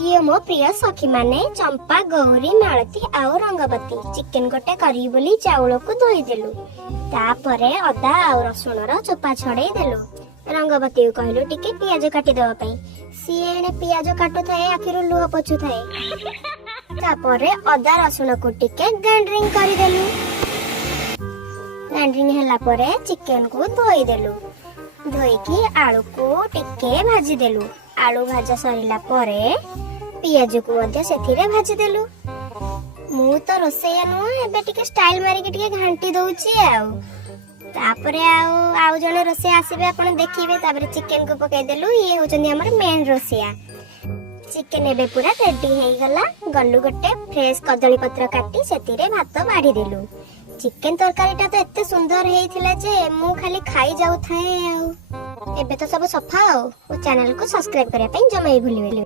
ये मो प्रिय सखी माने चंपा गौरी मालती आउ रंगवती चिकेन गोटे करी बोली चाउल को धोई देलु तापरे अदा आउ रसुण रो चोपा छड़ेई देलु रंगवती को कहलु टिके पियाज काटी देबा पई सिए एने पियाज काटु थाए आखिरु लुह पोछु थाए तापरे अदा रसुण को टिके ग्राइंडिंग करी देलु ग्राइंडिंग हला परे चिकेन को धोई देलु धोईकी आलू को टिके भाजी देलु आलू भाजा सरिला परे पियाज को मध्य सेथिरे भाजी देलु मु तो रोसैया नुह एबे टिके स्टाइल मारी के टिके घांटी दउची आउ तापरे आउ जने रोसैया आसीबे आपण देखिबे तापरे चिकेन को पकाई देलु ये होचंदी हमर मेन रोसैया चिकेन एबे पूरा रेडी हेई गला गल्लु गोटे फ्रेश कदली पत्र काटी सेथिरे भात बाढी देलु चिकेन तरकारीटा तो एते सुंदर हेइथिला जे मु खाली खाई जाउ थाए आउ एबे तो सब सफा हो चैनल को सब्सक्राइब करिया पई जमा ही भूलिबे।